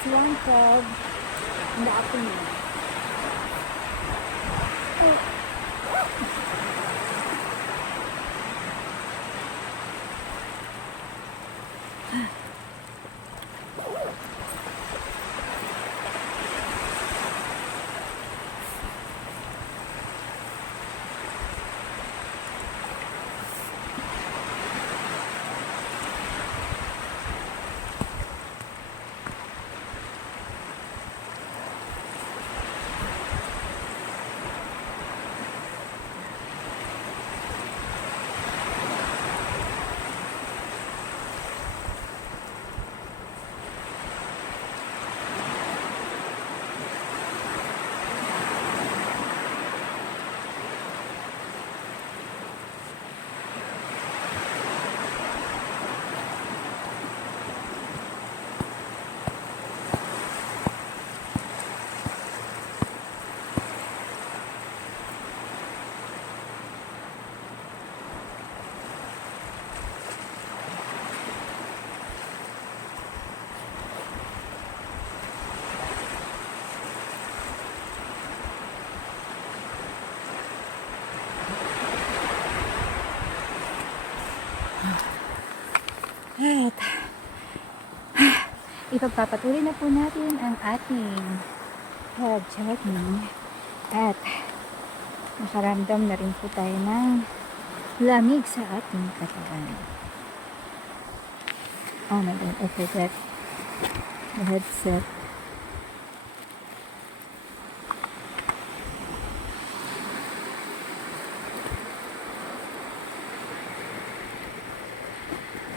It's 1.12 in the afternoon. At ipagpapatuloy na po natin ang ating health checking at nakaramdam na rin po tayo ng lamig sa ating katawan. Oh my God, I forgot the headset.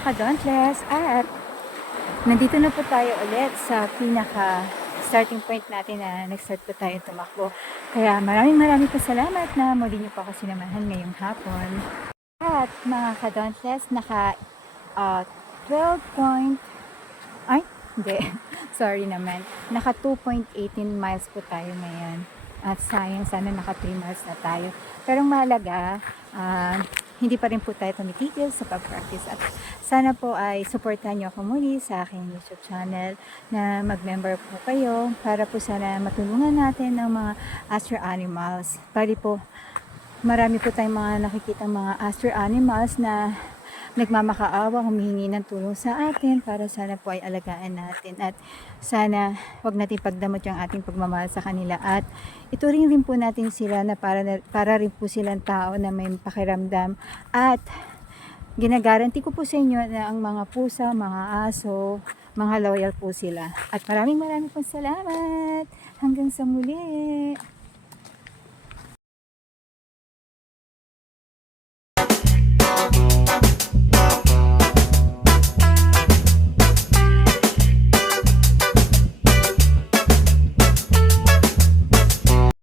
mga ka-dauntless at nandito na po tayo ulit sa pinaka starting point natin na nag-start po tayo tumakbo. Kaya maraming maraming po salamat na muli niyo po ako sinamahan ngayong hapon. At mga ka-dauntless, naka ah, 12 point, ay, Hindi. Sorry naman. Naka 2.18 miles po tayo ngayon. At sayang, sana naka 3 miles na tayo. Pero mahalaga, ah, hindi pa rin po tayo tumitigil sa pag-practice. At sana po ay supportan niyo ako muli sa aking YouTube channel na mag-member po kayo para po sana matulungan natin ang mga astro animals. Bali po, marami po tayong mga nakikita mga astro animals na nagmamakaawa, humihingi ng tulong sa atin para sana po ay alagaan natin at sana wag natin pagdamot yung ating pagmamahal sa kanila at ito rin rin po natin sila na para, na- para rin po silang tao na may pakiramdam at ginagaranti ko po sa inyo na ang mga pusa, mga aso, mga loyal po sila. At maraming maraming pong salamat. Hanggang sa muli.